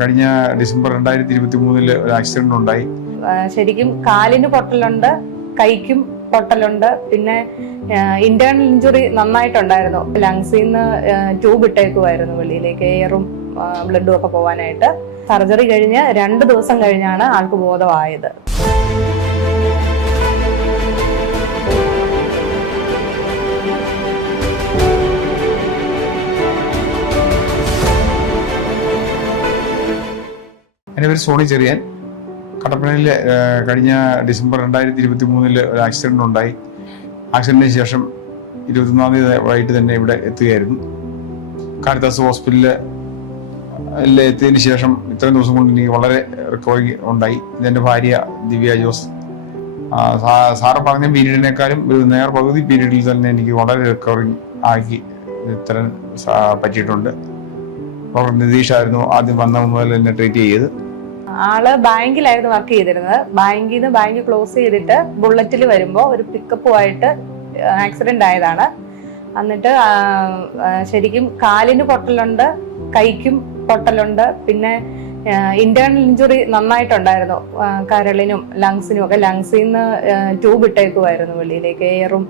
കഴിഞ്ഞ ഡിസംബർ രണ്ടായിരത്തി ഇരുപത്തി മൂന്നിൽ ഒരു ആക്സിഡന്റ് ഉണ്ടായി. ശരിക്കും കാലിന് പൊട്ടലുണ്ട് കൈക്കും പൊട്ടലുണ്ട് പിന്നെ ഇന്റേണൽ ഇഞ്ചുറി നന്നായിട്ടുണ്ടായിരുന്നു. ലങ്സിൽ നിന്ന് ട്യൂബ് ഇട്ടേക്കുമായിരുന്നു വെളിയിലേക്ക് എയറും ബ്ലഡും ഒക്കെ പോകാനായിട്ട് സർജറി കഴിഞ്ഞ് രണ്ട് ദിവസം കഴിഞ്ഞാണ് ആൾക്ക് ബോധമായത് എന്റെ പേര് സോണി ചെറിയാൻ. കട്ടപ്പനയിൽ കഴിഞ്ഞ ഡിസംബർ രണ്ടായിരത്തി ഇരുപത്തി മൂന്നിൽ ഒരു ആക്സിഡന്റ് ഉണ്ടായി. ആക്സിഡന്റിന് ശേഷം ഇരുപത്തൊന്നാം തീയതി വൈകിട്ട് തന്നെ ഇവിടെ എത്തുകയായിരുന്നു. കാരിത്താസ് ഹോസ്പിറ്റലിൽ എത്തിയതിന് ശേഷം ഇത്രയും ദിവസം കൊണ്ട് എനിക്ക് വളരെ റിക്കവറി ഉണ്ടായി. ഇതെന്റെ ഭാര്യ ദിവ്യ ജോസ്. സാറ് പറഞ്ഞ പീരീഡിനേക്കാളും ഒരു നേർ പകുതി പീരീഡിൽ തന്നെ എനിക്ക് വളരെ റിക്കവറി ആക്കി സാ- പറ്റിയിട്ടുണ്ട്. ഡോക്ടർ നിതീഷായിരുന്നു ആദ്യം വന്ന മുതൽ എന്നെ ട്രീറ്റ് ചെയ്ത്. ആൾ ബാങ്കിലായിരുന്നു വർക്ക് ചെയ്തിരുന്നത്. ബാങ്കിൽ നിന്ന് ബാങ്ക് ക്ലോസ് ചെയ്തിട്ട് ബുള്ളറ്റിൽ വരുമ്പോൾ ഒരു പിക്കപ്പുമായിട്ട് ആക്സിഡന്റ് ആയതാണ്. എന്നിട്ട് ശരിക്കും കാലിന് പൊട്ടലുണ്ട് കൈക്കും പൊട്ടലുണ്ട് പിന്നെ ഇന്റേണൽ ഇഞ്ചുറി നന്നായിട്ടുണ്ടായിരുന്നു. കരളിനും ലങ്സിനും ഒക്കെ ലങ്സിൽ നിന്ന് ട്യൂബ് ഇട്ടേക്കുമായിരുന്നു വെളിയിലേക്ക് എയറും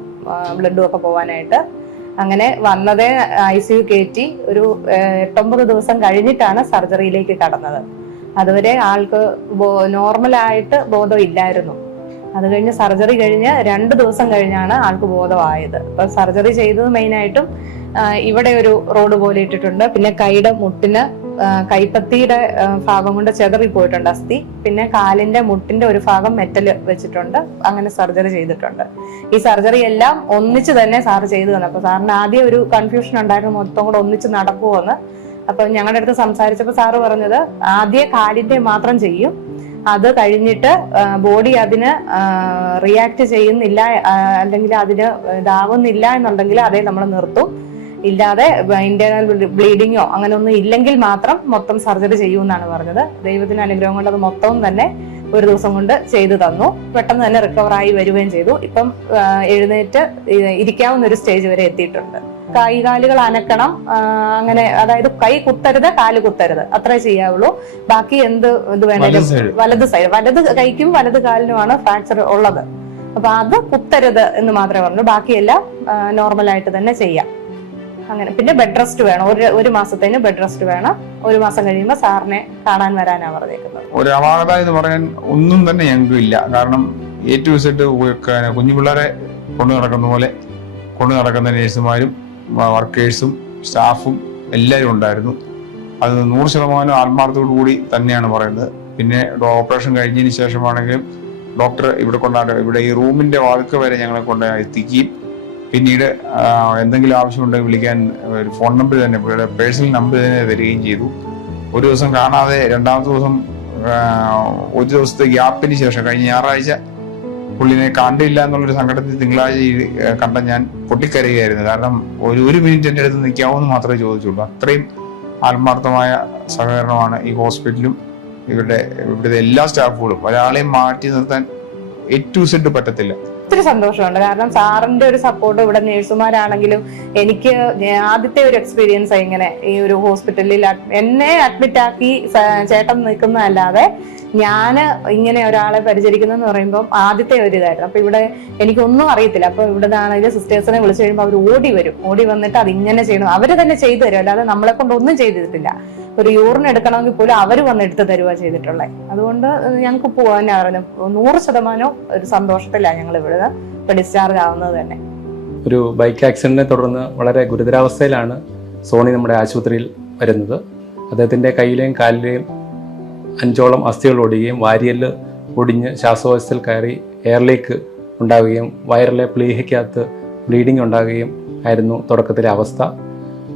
ബ്ലഡും ഒക്കെ പോകാനായിട്ട് അങ്ങനെ വന്നതേ ഐ സി യു കയറ്റി ഒരു എട്ടൊമ്പത് ദിവസം കഴിഞ്ഞിട്ടാണ് സർജറിയിലേക്ക് കടന്നത്. അതുവരെ ആൾക്ക് നോർമലായിട്ട് ബോധം ഇല്ലായിരുന്നു അത് കഴിഞ്ഞ് സർജറി കഴിഞ്ഞ് രണ്ട് ദിവസം കഴിഞ്ഞാണ് ആൾക്ക് ബോധമായത്. അപ്പൊ സർജറി ചെയ്തത് മെയിനായിട്ടും ഇവിടെ ഒരു റോഡ് പോലെ ഇട്ടിട്ടുണ്ട്. പിന്നെ കൈയുടെ മുട്ടിന് കൈപ്പത്തിയുടെ ഭാഗം കൊണ്ട് ചെതറി പോയിട്ടുണ്ട് അസ്ഥി. പിന്നെ കാലിന്റെ മുട്ടിന്റെ ഒരു ഭാഗം മെറ്റൽ വെച്ചിട്ടുണ്ട്. അങ്ങനെ സർജറി ചെയ്തിട്ടുണ്ട്. ഈ സർജറി എല്ലാം ഒന്നിച്ച് തന്നെ സാറ് ചെയ്തു തന്നെ. അപ്പൊ സാറിന് ആദ്യം ഒരു കൺഫ്യൂഷൻ ഉണ്ടായിരുന്നു. മൊത്തം കൂടെ ഒന്നിച്ച് നടക്കുമോന്ന് അപ്പൊ ഞങ്ങളുടെ അടുത്ത് സംസാരിച്ചപ്പോൾ സാറ് പറഞ്ഞത് ആദ്യം കാലിന്റെ മാത്രം ചെയ്യും. അത് കഴിഞ്ഞിട്ട് ബോഡി അതിന് റിയാക്ട് ചെയ്യുന്നില്ല അല്ലെങ്കിൽ അതിന് ഇതാവുന്നില്ല എന്നുണ്ടെങ്കിൽ അതേ നമ്മൾ നിർത്തും. ഇല്ലാതെ ഇന്റേണൽ ബ്ലീഡിങ്ങോ അങ്ങനെ ഒന്നും ഇല്ലെങ്കിൽ മാത്രം മൊത്തം സർജറി ചെയ്യുമെന്നാണ് പറഞ്ഞത്. ദൈവത്തിന്റെ അനുഗ്രഹം കൊണ്ട് അത് മൊത്തവും തന്നെ ഒരു ദിവസം കൊണ്ട് ചെയ്തു തന്നു. പെട്ടെന്ന് തന്നെ റിക്കവർ ആയി വരികയും ചെയ്തു. ഇപ്പം എഴുന്നേറ്റ് ഇരിക്കാവുന്ന ഒരു സ്റ്റേജ് വരെ എത്തിയിട്ടുണ്ട്. കൈകാലുകൾ അനക്കണം. അങ്ങനെ അതായത് കൈ കുത്തരുത് കാൽ കുത്തരുത്. അത്രേ ചെയ്യാവുള്ളൂ. ബാക്കി എന്ത് ഇത് വേണേലും വലത് സൈഡ് വലത് കൈക്കും വലത് കാലിനുമാണ് ഫ്രാക്ചർ ഉള്ളത്. അപ്പൊ അത് കുത്തരുത് എന്ന് മാത്രമേ പറഞ്ഞു ബാക്കിയെല്ലാം നോർമൽ ആയിട്ട് തന്നെ ചെയ്യാം. അങ്ങനെ. പിന്നെ ബെഡ് റെസ്റ്റ് വേണം. ഒരു ഒരു മാസത്തേന് ബെഡ് റെസ്റ്റ് വേണം. ഒരു മാസം കഴിയുമ്പോൾ സാറിനെ കാണാൻ വരാനാ പറഞ്ഞേക്കുന്നത്. ഒരു അപാകത എന്ന് പറയാൻ ഒന്നും തന്നെ ഞങ്ങൾക്ക് ഇല്ല. കാരണം എ ടു സെറ്റ് കുഞ്ഞു പിള്ളേരെ കൊണ്ടു നടക്കുന്ന പോലെ കൊണ്ടു നടക്കുന്ന നേഴ്സുമാരും വർക്കേഴ്സും സ്റ്റാഫും എല്ലാവരും ഉണ്ടായിരുന്നു. അത് നൂറ് ശതമാനം ആത്മാർത്ഥത്തോടു കൂടി തന്നെയാണ് പറയുന്നത്. പിന്നെ ഓപ്പറേഷൻ കഴിഞ്ഞതിന് ശേഷമാണെങ്കിലും ഡോക്ടർ ഇവിടെ കൊണ്ടാണ് ഇവിടെ ഈ റൂമിന്റെ വാതിൽക്ക് വരെ ഞങ്ങളെ കൊണ്ട് എത്തിക്കുകയും പിന്നീട് എന്തെങ്കിലും ആവശ്യമുണ്ടെങ്കിൽ വിളിക്കാൻ ഒരു ഫോൺ നമ്പർ തന്നെ ഇവിടെ പേഴ്സണൽ നമ്പർ തന്നെ തരികയും ചെയ്തു. ഒരു ദിവസം കാണാതെ രണ്ടാമത്തെ ദിവസം ഒരു ദിവസത്തെ ഗ്യാപ്പിന് ശേഷം കഴിഞ്ഞ ഞായറാഴ്ച പുള്ളിനെ കണ്ടില്ല എന്നുള്ളൊരു സങ്കടത്തിൽ തിങ്കളാഴ്ച കണ്ട ഞാൻ പൊട്ടിക്കരയുകയായിരുന്നു. കാരണം ഒരു ഒരു മിനിറ്റ് എന്റെ അടുത്ത് നിൽക്കാമെന്ന് മാത്രമേ ചോദിച്ചുള്ളൂ. അത്രയും ആത്മാർത്ഥമായ സഹകരണമാണ് ഈ ഹോസ്പിറ്റലും ഇവരുടെ ഇവിടുത്തെ എല്ലാ സ്റ്റാഫുകളും. ഒരാളെയും മാറ്റി നിർത്താൻ എ ടു സെഡ് പറ്റത്തില്ല. ഒത്തിരി സന്തോഷമുണ്ട്. കാരണം സാറിന്റെ ഒരു സപ്പോർട്ട് ഇവിടെ നേഴ്സുമാരാണെങ്കിലും എനിക്ക് ഞാൻ ആദ്യത്തെ ഒരു എക്സ്പീരിയൻസ് ഇങ്ങനെ ഈ ഒരു ഹോസ്പിറ്റലിൽ എന്നെ അഡ്മിറ്റ് ആക്കി ചേട്ടൻ നിൽക്കുന്നതല്ലാതെ ഞാൻ ഇങ്ങനെ ഒരാളെ പരിചരിക്കുന്നെന്ന് പറയുമ്പോൾ ആദ്യത്തെ ഒരു ഇതായിരുന്നു. അപ്പൊ ഇവിടെ എനിക്കൊന്നും അറിയത്തില്ല. അപ്പൊ ഇവിടെ ആണെങ്കിൽ സിസ്റ്റേഴ്സിനെ വിളിച്ചു കഴിയുമ്പോൾ അവർ ഓടി വരും. ഓടി വന്നിട്ട് അത് ഇങ്ങനെ ചെയ്യണം. അവർ തന്നെ ചെയ്തു തരും. അല്ലാതെ നമ്മളെ കൊണ്ട് ഒന്നും ചെയ്തിട്ടില്ല. ഒരു യൂറിൻ എടുക്കണമെങ്കിൽ പോലും അവർ വന്ന് എടുത്ത് തരുക ചെയ്തിട്ടുള്ളത് അതുകൊണ്ട് ഞങ്ങൾക്ക് പോകാൻ നൂറ് ശതമാനം ഒരു സന്തോഷത്തിലാണ് ഞങ്ങൾ ഇവിടെ ഇപ്പൊ ഡിസ്ചാർജ് ആവുന്നത് തന്നെ. ഒരു ബൈക്ക് ആക്സിഡന്റിനെ തുടർന്ന് വളരെ ഗുരുതരാവസ്ഥയിലാണ് സോണി നമ്മുടെ ആശുപത്രിയിൽ വരുന്നത്. അദ്ദേഹത്തിന്റെ കയ്യിലെയും കാലിലെയും അഞ്ചോളം അസ്ഥികൾ ഒടിയുകയും വാരിയൽ ഒടിഞ്ഞ് ശ്വാസകോശത്തിൽ കയറി എയറിലേക്ക് ഉണ്ടാവുകയും വയറിലെ പ്ലീഹയ്ക്കകത്ത് ബ്ലീഡിംഗ് ഉണ്ടാകുകയും ആയിരുന്നു തുടക്കത്തിലെ അവസ്ഥ.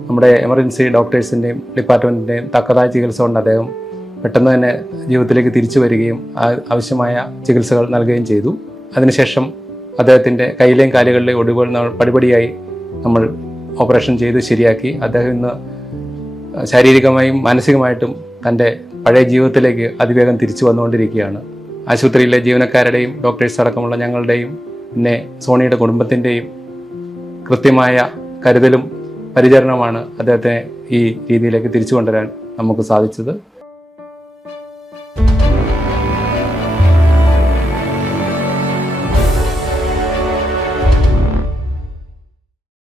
നമ്മുടെ എമർജൻസി ഡോക്ടേഴ്സിന്റെയും ഡിപ്പാർട്ട്മെന്റിന്റെയും തക്കതായ ചികിത്സ കൊണ്ട് അദ്ദേഹം പെട്ടെന്ന് തന്നെ ജീവിതത്തിലേക്ക് തിരിച്ചു വരികയും ആവശ്യമായ ചികിത്സകൾ നൽകുകയും ചെയ്തു. അതിനുശേഷം അദ്ദേഹത്തിന്റെ കയ്യിലെയും കാലുകളിലെയും ഒടിവുകൾ നമ്മൾ പടിപടിയായി നമ്മൾ ഓപ്പറേഷൻ ചെയ്ത് ശരിയാക്കി. അദ്ദേഹം ഇന്ന് ശാരീരികമായും മാനസികമായിട്ടും തന്റെ പഴയ ജീവിതത്തിലേക്ക് അതിവേഗം തിരിച്ചു വന്നുകൊണ്ടിരിക്കുകയാണ്. ആശുപത്രിയിലെ ജീവനക്കാരുടെയും ഡോക്ടേഴ്സ് അടക്കമുള്ള ഞങ്ങളുടെയും പിന്നെ സോണിയുടെ കുടുംബത്തിന്റെയും കൃത്യമായ കരുതലും പരിചരണമാണ് അദ്ദേഹത്തെ ഈ രീതിയിലേക്ക് തിരിച്ചു കൊണ്ടുവരാൻ നമുക്ക് സാധിച്ചത്.